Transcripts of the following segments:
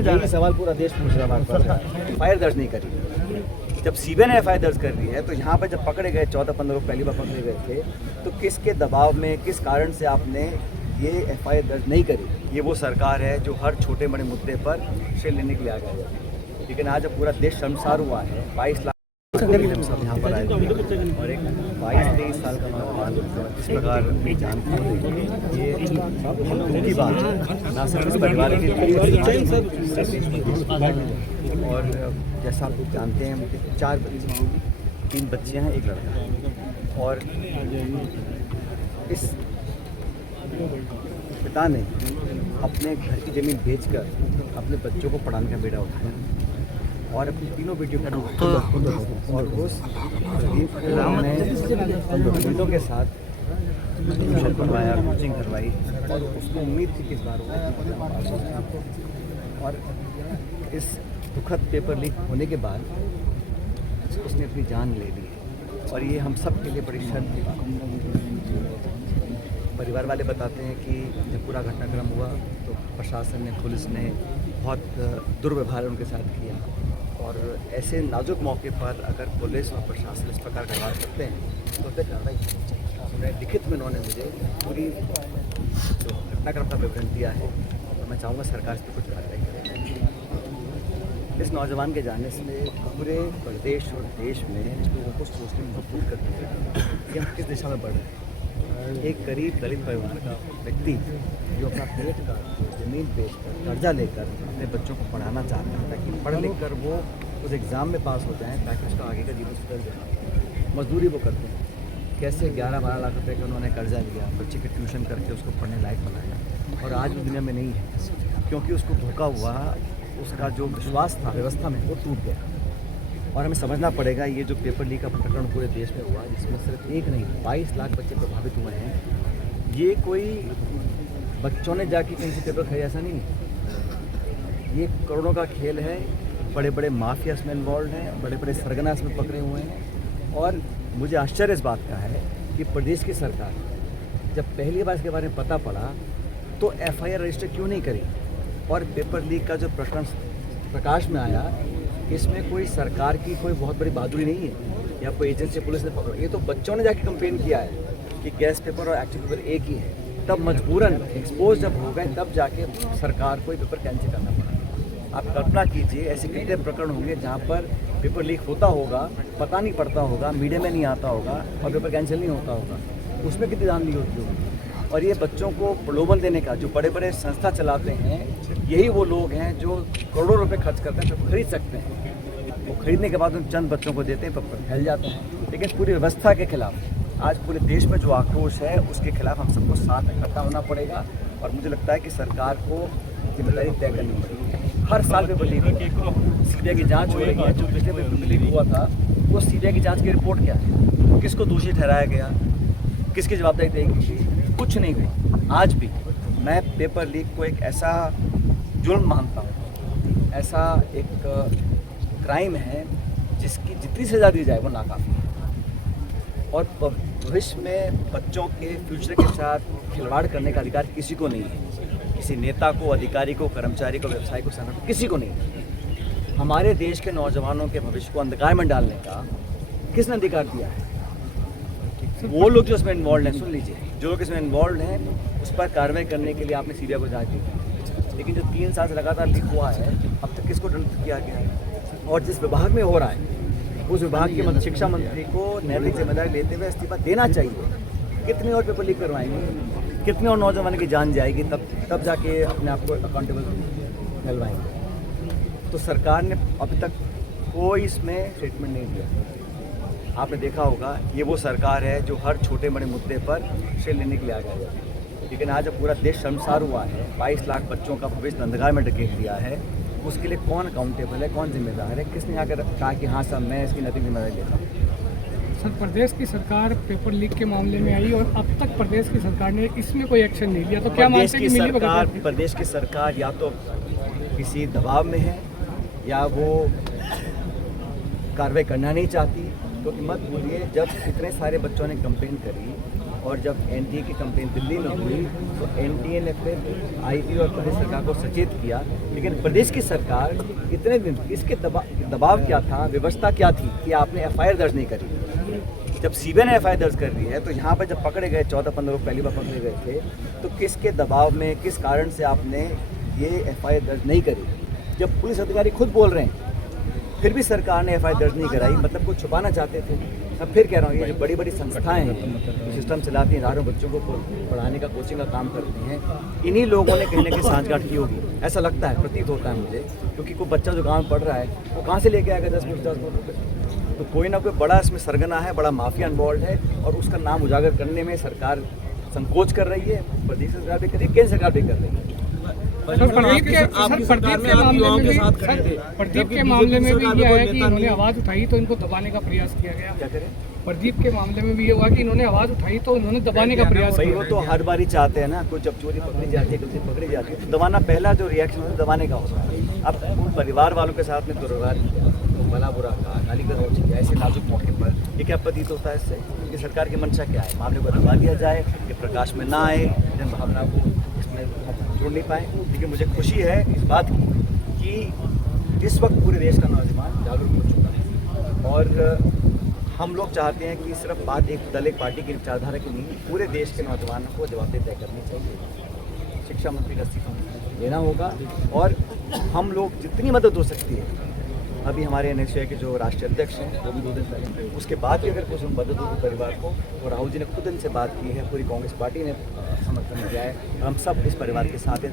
में जा रहे हैं। सवाल पूरा देश पूछ रहा है। फायर दर्ज नहीं करी। जब सीबीआई ने एफआईआर दर्ज कर दी है तो यहाँ पर जब पकड़े गए 14-15 लोग पहली बार पकड़े गए थे, तो किसके दबाव में, किस कारण से आपने ये एफआईआर दर्ज नहीं करी? ये वो सरकार है जो हर छोटे बड़े मुद्दे पर श्रेय लेने के लिए आ गया है। लेकिन आज जब पूरा देश शर्मसार हुआ है, 22 लाख हम सब यहाँ पर आए और एक 22-23 साल का नौजवान जिस प्रकार अपनी जान खो दी, ये दुख की बात है। ना सिर्फ इस परिवार की, और जैसा आप लोग जानते हैं मुझे 4 बच्चे, 3 बच्चियाँ हैं, 1 लड़का है। और इस पिता ने अपने घर की ज़मीन बेचकर अपने बच्चों को पढ़ाने का बेड़ा उठाया और अपनी तीनों बेटियों को और उस उम्मीदों के साथ ट्यूशन करवाया, कोचिंग करवाई और उसको उम्मीद थी कि इस बार वो। और इस दुखद पेपर लीक होने के बाद उसने अपनी जान ले ली और ये हम सब के लिए बड़ी शर्म की बात है। परिवार वाले बताते हैं कि जब पूरा घटनाक्रम हुआ तो प्रशासन ने, पुलिस ने बहुत दुर्व्यवहार उनके साथ किया और ऐसे नाजुक मौके पर अगर पुलिस और प्रशासन इस प्रकार का व्यवहार करते हैं तो फिर कार्रवाई करनी चाहिए। लिखित में उन्होंने मुझे पूरी जो घटनाक्रम का विवरण दिया है और मैं चाहूँगा सरकार इस पर कुछ कार्रवाई करें। इस नौजवान के जाने से पूरे प्रदेश और देश में लोगों को सोचने में मजबूर कर दिया कि हम किस दिशा में बढ़ रहे हैं। एक गरीब दलित परिवार का व्यक्ति जो अपना पेट का ज़मीन बेचकर कर्जा लेकर अपने बच्चों को पढ़ाना चाहता है ताकि पढ़ लिख कर वो उस एग्ज़ाम में पास हो जाएं ताकि उसका आगे का जीवन सुधर जाए। मजदूरी वो करते हैं। कैसे 11-12 लाख रुपए का उन्होंने कर्जा लिया, बच्चे के ट्यूशन करके उसको पढ़ने लायक बनाया और आज वो दुनिया में नहीं है क्योंकि उसको धोखा हुआ, उसका जो विश्वास था व्यवस्था में वो टूट गया। और हमें समझना पड़ेगा ये जो पेपर लीक का प्रकरण पूरे देश में हुआ जिसमें सिर्फ एक नहीं 22 लाख बच्चे प्रभावित हुए हैं, ये कोई बच्चों ने जाके कहीं से पेपर खरीदा ऐसा नहीं है। ये करोड़ों का खेल है। बड़े बड़े माफिया इसमें इन्वॉल्व हैं, बड़े बड़े सरगना इसमें पकड़े हुए हैं। और मुझे आश्चर्य इस बात का है कि प्रदेश की सरकार जब पहली बार इसके बारे में पता पड़ा तो एफआईआर रजिस्टर क्यों नहीं करी। और पेपर लीक का जो प्रकरण प्रकाश में आया इसमें कोई सरकार की कोई बहुत बड़ी बहादुरी नहीं है या कोई एजेंसी पुलिस ने पकड़ा। ये तो बच्चों ने जाके कंप्लेन किया है कि गैस पेपर और एक्चुअल पेपर एक ही है। तब मजबूरन एक्सपोज जब हो गए तब जाके सरकार को पेपर कैंसिल करना पड़ा। आप कल्पना कीजिए ऐसे कितने प्रकरण होंगे जहाँ पर पेपर लीक होता होगा, पता नहीं पड़ता होगा, मीडिया में नहीं आता होगा और पेपर कैंसिल नहीं होता होगा। उसमें कितनी धांधली होती होगी। और ये बच्चों को प्रलोभन देने का जो बड़े बड़े संस्था चलाते हैं यही वो लोग हैं जो करोड़ों रुपए खर्च करते हैं, तो खरीद सकते हैं। वो खरीदने के बाद उन चंद बच्चों को देते हैं, पेपर फैल जाते हैं। लेकिन पूरी व्यवस्था के खिलाफ आज पूरे देश में जो आक्रोश है उसके खिलाफ हम सबको साथ इकट्ठा होना पड़ेगा। और मुझे लगता है कि सरकार को जिम्मेदारी तय करनी पड़ेगी। हर साल पेपर लीक हुआ, सीबीआई की जाँच हो रही है। जो पिछले पेपर लीक हुआ था वो सीबीआई की जाँच की रिपोर्ट क्या है, किसको दोषी ठहराया गया, किसकी जवाबदारी तय की गई, कुछ नहीं हुआ। आज भी मैं पेपर लीक को एक ऐसा जुर्म मानता हूँ, ऐसा एक क्राइम है जिसकी जितनी सज़ा दी जाए वो नाकाफ़ी है। और भविष्य में बच्चों के फ्यूचर के साथ खिलवाड़ करने का अधिकार किसी को नहीं है। किसी नेता को, अधिकारी को, कर्मचारी को, व्यवसायी को, संगठन किसी को नहीं है। हमारे देश के नौजवानों के भविष्य को अंधकार में डालने का किसने अधिकार दिया है? वो लोग जो इसमें इन्वॉल्व हैं, सुन लीजिए, जो लोग इसमें इन्वॉल्व हैं उस पर कार्रवाई करने के लिए आपने सीबीआई को जांच दी। लेकिन जो 3 साल से लगातार लीक हुआ है अब तक किसको दंडित किया गया है? और जिस विभाग में हो रहा है उस विभाग के शिक्षा मंत्री को नैतिक जिम्मेदारी लेते हुए इस्तीफा देना चाहिए। कितने और पेपर लीक करवाएंगे, कितने और नौजवान की जान जाएगी, तब जाके अपने आप को अकाउंटेबल कहलवाएंगे। तो सरकार ने अभी तक कोई इसमें स्टेटमेंट नहीं दिया। आपने देखा होगा ये वो सरकार है जो हर छोटे बड़े मुद्दे पर श्रेय लेने के लिए आ गया है। लेकिन आज जब पूरा देश शर्मसार हुआ है, 22 लाख बच्चों का भविष्य अंधकार में ढकेल दिया है, उसके लिए कौन अकाउंटेबल है, कौन जिम्मेदार है? किसने आकर कहा कि हाँ साहब मैं इसकी नैतिक जिम्मेदारी लेता हूँ? सर, प्रदेश की सरकार पेपर लीक के मामले में आई और अब तक प्रदेश की सरकार ने इसमें कोई एक्शन नहीं लिया, तो क्या मानते हैं कि मिली भगत है? प्रदेश की सरकार या तो किसी दबाव में है या वो कार्रवाई करना नहीं चाहती। क्योंकि मत भूलिए जब इतने सारे बच्चों ने कंप्लेन करी और जब एनडीए की कंपेन दिल्ली में हुई तो एनडीए ने फिर आई थी और प्रदेश सरकार को सचेत किया, लेकिन प्रदेश की सरकार इतने दिन इसके दबाव क्या था, व्यवस्था क्या थी कि आपने एफआईआर दर्ज नहीं करी। जब सीबीआई ने एफआईआर दर्ज कर ली है तो यहाँ पर जब पकड़े गए 14-15 लोग पहली बार पकड़े गए थे, तो किसके दबाव में, किस कारण से आपने ये एफआईआर दर्ज नहीं करी? जब पुलिस अधिकारी खुद बोल रहे हैं फिर भी सरकार ने एफआईआर दर्ज नहीं कराई, मतलब कुछ छुपाना चाहते थे। मैं फिर कह रहा हूँ, ये जो बड़ी बड़ी संस्थाएं हैं, सिस्टम चलाती हैं, हजारों बच्चों को पढ़ाने का, कोचिंग का काम करती हैं, इन्हीं लोगों ने कहीं ना कहीं सांठगांठ की होगी, ऐसा लगता है, प्रतीत होता है मुझे। क्योंकि कोई बच्चा जो गाँव में पढ़ रहा है वो कहाँ से लेके आएगा 10-50 रुपये? तो कोई ना कोई बड़ा इसमें सरगना है, बड़ा माफिया इन्वॉल्व है, और उसका नाम उजागर करने में सरकार संकोच कर रही है, प्रदेश सरकार भी कर रही है, केंद्र सरकार भी कर रही है। प्रदीप के मामले में भी ये आया कि इन्होंने आवाज उठाई तो इनको दबाने का प्रयास किया गया। क्या करें? प्रदीप के मामले में भी ये हुआ कि इन्होंने आवाज उठाई तो उन्होंने दबाने का प्रयास भाई किया। वो तो हर बार ही चाहते हैं ना, कोई जब चोरी पकड़ी जाती है, गलती पकड़ी जाती है, तो दबाना पहला जो रिएक्शन होता है दबाने का होता है। अब उन परिवार वालों के साथ में दुर्व्यवहार किया, भला बुरा कहा, गाली गलौज किया, ऐसे नाजुक मौके पर, ये क्या प्रतीत होता है इससे? कि सरकार की मंशा क्या है? मामले को दबा दिया जाए, कि प्रकाश में ना आए, जन भावना को इसमें जोड़ नहीं पाए। लेकिन मुझे खुशी है इस बात की कि इस वक्त पूरे देश का नौजवान जागरूक हो चुका है, और हम लोग चाहते हैं कि सिर्फ बात एक दल, एक पार्टी की विचारधारा की नहीं, पूरे देश के नौजवानों को जवाबदेही तय करनी चाहिए। शिक्षा मंत्री का इस्तीफा देना होगा, और हम लोग जितनी मदद हो सकती है, अभी हमारे एनएसए के जो राष्ट्रीय अध्यक्ष हैं वो भी 2 दिन पहले, उसके बाद भी अगर कुछ मदद होगी परिवार को, तो राहुल जी ने खुद इनसे बात की है, पूरी कांग्रेस पार्टी ने समर्थन किया है, और हम सब इस परिवार के साथ हैं।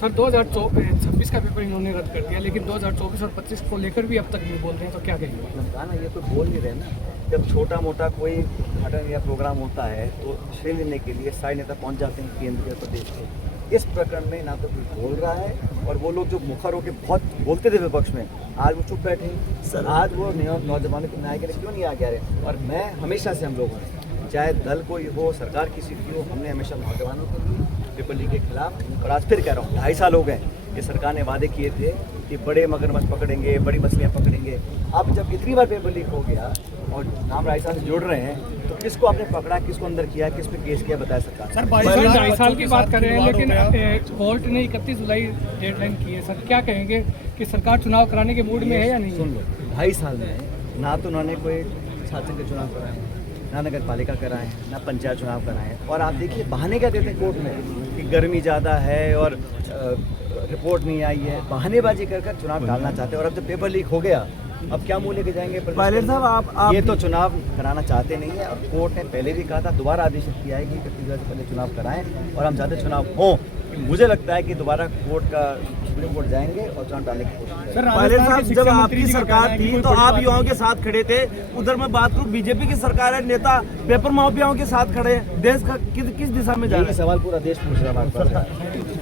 सर 2026 का पेपर इन्होंने रद्द कर दिया, लेकिन 2024 और 25 को लेकर भी अब तक नहीं बोल रहे हैं, तो क्या कहेंगे? मतलब कहा ना, ये तो बोल नहीं रहे ना। जब छोटा मोटा कोई उद्घाटन या प्रोग्राम होता है तो श्रेय लेने के लिए सारे नेता पहुंच जाते हैं केंद्र के प्रदेश के। इस प्रकरण में ना तो कोई बोल रहा है, और वो लोग जो मुखर होकर बहुत बोलते थे विपक्ष में, आज वो चुप बैठे हैं। आज वो नौजवानों के न्याय के लिए क्यों नहीं आगे आ रहे? और मैं हमेशा से, हम लोगों ने, चाहे दल कोई हो, सरकार किसी की हो, हमने हमेशा नौजवानों के लिए, पेपर लीक के खिलाफ, और आज फिर कह रहा हूँ 2.5 साल हो गए ये सरकार ने वादे किए थे कि बड़े मगरमच्छ पकड़ेंगे, बड़ी मछलियाँ पकड़ेंगे। अब जब इतनी बार पेपर लीक हो गया और नाम राजस्थान से जुड़ रहे हैं, तो किसको आपने पकड़ा, किसको अंदर किया, किस पे केस किया, बताया सरकार? सर 22 साल की बात कर रहे हैं, लेकिन कोर्ट ने 31 जुलाई डेडलाइन की है। सर क्या कहेंगे कि सरकार चुनाव कराने के मूड में है या नहीं? सुन लो, 2.5 साल में ना तो उन्होंने कोई छात्र के चुनाव कराए, ना नगर पालिका कराए, ना पंचायत चुनाव कराए, और आप देखिए बहाने क्या देते हैं कोर्ट में कि गर्मी ज़्यादा है और रिपोर्ट नहीं आई है। बहानेबाजी कर चुनाव टालना चाहते हैं, और अब जब पेपर लीक हो गया, अब क्या मुँह लेके जाएंगे? पायलट साहब आप ये तो चुनाव कराना चाहते नहीं है, और कोर्ट ने पहले भी कहा था, दोबारा आदेशित किया है कि 31 से पहले चुनाव कराएं, और हम चाहते चुनाव हों। मुझे लगता है कि दोबारा कोर्ट का सुप्रीम कोर्ट जाएंगे और चुनाव डालने की कोशिश करेंगे। पायलट साहब, जब आपकी सरकार थी तो आप युवाओं के साथ खड़े थे। उधर मैं बात करूं, बीजेपी की सरकार है, नेता पेपर माफियाओं के साथ खड़े हैं। देश का किस दिशा में जा रहा है? सवाल पूरा देश पूछ रहा है।